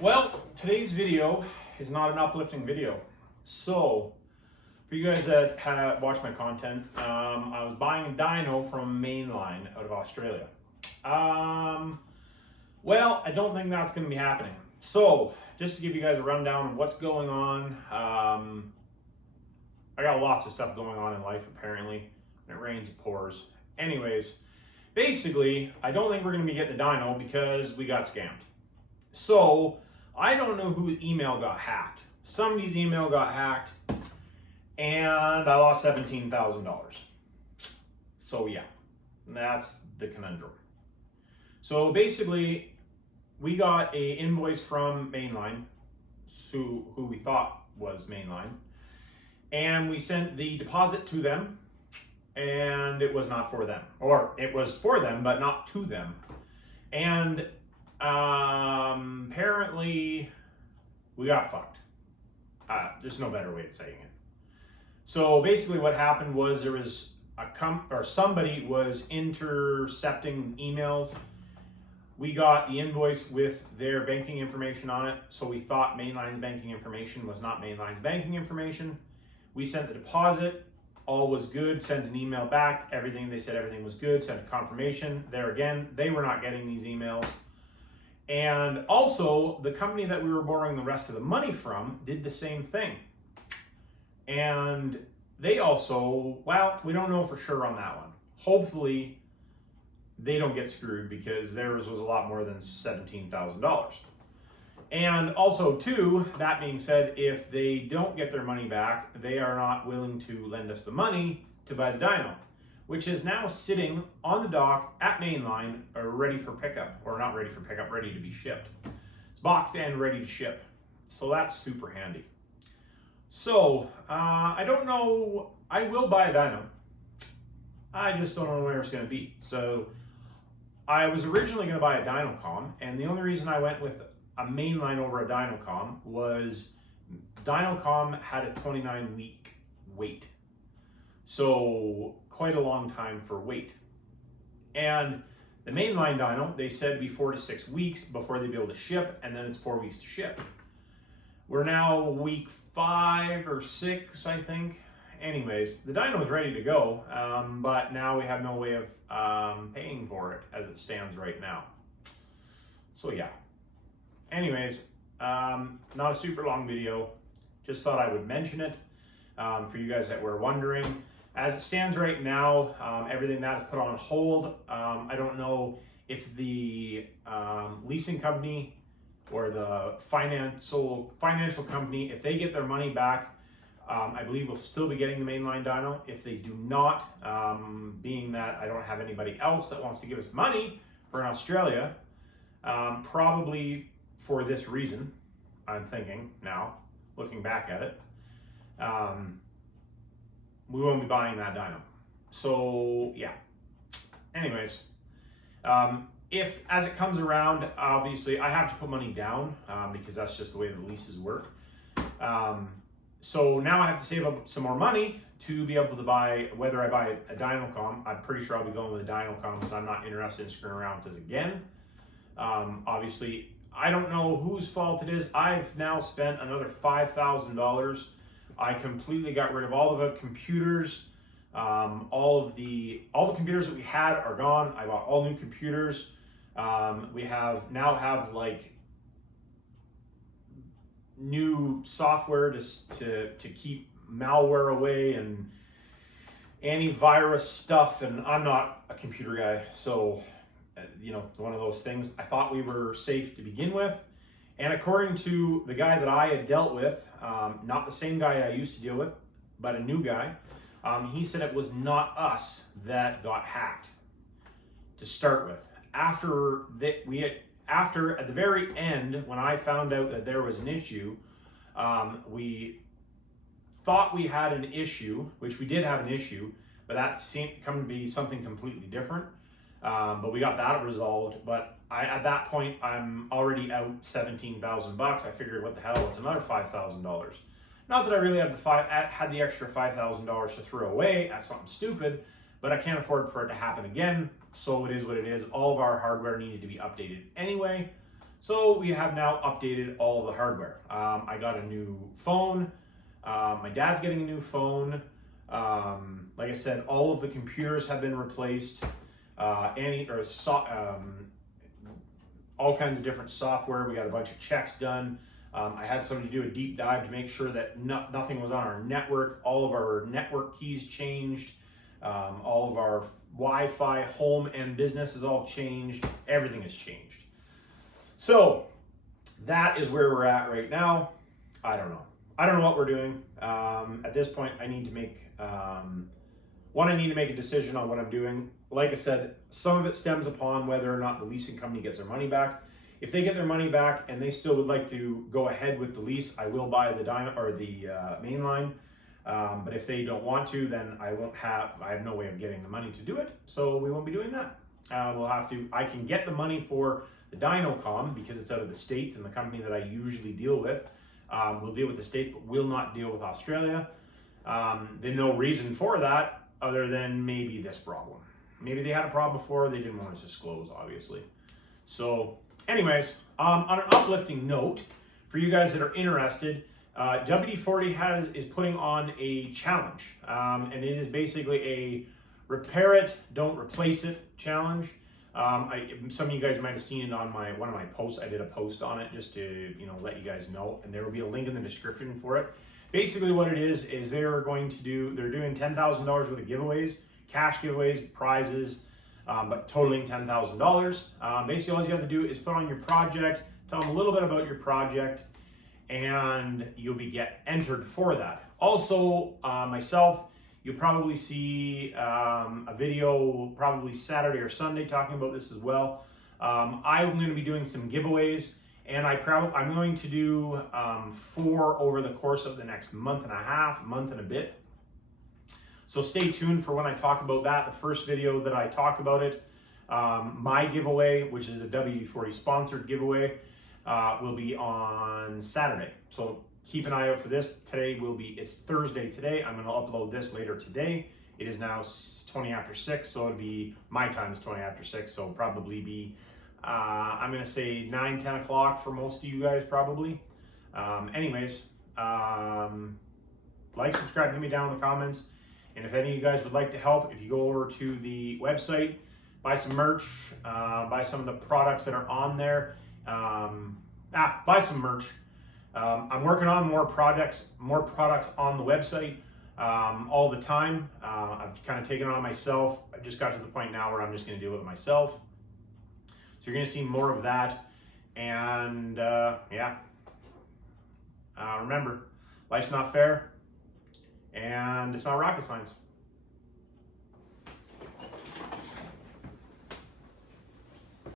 Well, today's video is not an uplifting video. So, for you guys that have watched my content, I was buying a dyno from Mainline out of Australia. Well, I don't think that's going to be happening. So, just to give you guys a rundown of what's going on, I got lots of stuff going on in life apparently. When it rains, it pours. Anyways, basically, I don't think we're going to be getting the dyno because we got scammed. So, I don't know whose email got hacked. Somebody's email got hacked, and I lost $17,000. So yeah, that's the conundrum. So basically, we got a invoice from Mainline, who we thought was Mainline, and we sent the deposit to them, and it was not for them. Or it was for them, but not to them. And apparently we got fucked. There's no better way of saying it. So basically what happened was there was somebody was intercepting emails. We got the invoice with their banking information on it. So we thought Mainline's banking information was not Mainline's banking information. We sent the deposit. All was good, sent an email back. They said everything was good, sent a confirmation. There again, they were not getting these emails. And also, the company that we were borrowing the rest of the money from did the same thing. And they also, well, we don't know for sure on that one. Hopefully, they don't get screwed because theirs was a lot more than $17,000. And also, too, that being said, if they don't get their money back, they are not willing to lend us the money to buy the dyno, which is now sitting on the dock at Mainline, ready for pickup, or not ready for pickup, ready to be shipped. It's boxed and ready to ship. So that's super handy. So, I don't know, I will buy a dyno. I just don't know where it's gonna be. So, I was originally gonna buy a Dynocom, and the only reason I went with a Mainline over a Dynocom was Dynocom had a 29-week wait. So quite a long time for wait. And the Mainline dyno, they said it'd be 4 to 6 weeks before they'd be able to ship, and then it's 4 weeks to ship. We're now week 5 or 6, I think. Anyways, the dyno is ready to go, but now we have no way of paying for it as it stands right now. So yeah. Anyways, not a super long video. Just thought I would mention it for you guys that were wondering. As it stands right now, everything that is put on hold. I don't know if the leasing company or the financial company, if they get their money back, I believe we'll still be getting the Mainline dyno. If they do not, being that I don't have anybody else that wants to give us money for in Australia, probably for this reason, I'm thinking now, looking back at it, we won't be buying that dyno. So yeah. Anyways, if as it comes around, obviously I have to put money down because that's just the way the leases work. So now I have to save up some more money to be able to buy, whether I buy a Dynocom. I'm pretty sure I'll be going with a Dynocom because I'm not interested in screwing around with this again. Obviously, I don't know whose fault it is. I've now spent another $5,000. I completely got rid of all of the computers. All the computers that we had are gone. I bought all new computers. We now have like new software to keep malware away and antivirus stuff. And I'm not a computer guy, so you know, one of those things. I thought we were safe to begin with. And according to the guy that I had dealt with, not the same guy I used to deal with, but a new guy, he said it was not us that got hacked to start with. After at the very end, when I found out that there was an issue, we thought we had an issue, which we did have an issue, but that seemed to come to be something completely different. But we got that resolved. But at that point, I'm already out $17,000. I figured, what the hell? It's another $5,000. Not that I really have had the extra $5,000 to throw away at something stupid, but I can't afford for it to happen again. So it is what it is. All of our hardware needed to be updated anyway. So we have now updated all of the hardware. I got a new phone. My dad's getting a new phone. Like I said, all of the computers have been replaced. All kinds of different software. We got a bunch of checks done. I had somebody do a deep dive to make sure that nothing was on our network. All of our network keys changed. All of our Wi-Fi, home and business is all changed. Everything has changed. So that is where we're at right now. I don't know. I don't know what we're doing. At this point, I need to make I need to make a decision on what I'm doing. Like I said, some of it stems upon whether or not the leasing company gets their money back. If they get their money back and they still would like to go ahead with the lease, I will buy the main line. But if they don't want to, then I have no way of getting the money to do it. So we won't be doing that. I can get the money for the Dynocom because it's out of the States, and the company that I usually deal with will deal with the States, but will not deal with Australia. There's no reason for that other than maybe this problem. Maybe they had a problem before, they didn't want to disclose, obviously. So anyways, on an uplifting note, for you guys that are interested, WD-40 is putting on a challenge, and it is basically a repair it, don't replace it challenge. Some of you guys might have seen it on one of my posts. I did a post on it just to let you guys know, and there will be a link in the description for it. Basically, what it is they're doing $10,000 worth of giveaways, cash giveaways, prizes, but totaling $10,000. Basically, all you have to do is put on your project, tell them a little bit about your project, and you'll get entered for that. Also, myself, you'll probably see a video probably Saturday or Sunday talking about this as well. I'm going to be doing some giveaways, and I'm going to do 4 over the course of the next month and a bit. So stay tuned for when I talk about that. The first video that I talk about it, my giveaway, which is a WD-40 sponsored giveaway, will be on Saturday. So keep an eye out for this. It's Thursday today. I'm going to upload this later today. It is now 20 after 6, so it'll be, my time is 20 after 6, so it'll probably be, I'm going to say 9, 10 o'clock for most of you guys probably. Anyways, like, subscribe, hit me down in the comments. And if any of you guys would like to help, if you go over to the website, buy some merch, buy some of the products that are on there. Buy some merch. I'm working on more products on the website all the time. I've kind of taken it on myself. I just got to the point now where I'm just going to deal with it myself. So you're going to see more of that. And remember, life's not fair, and it's not rocket science.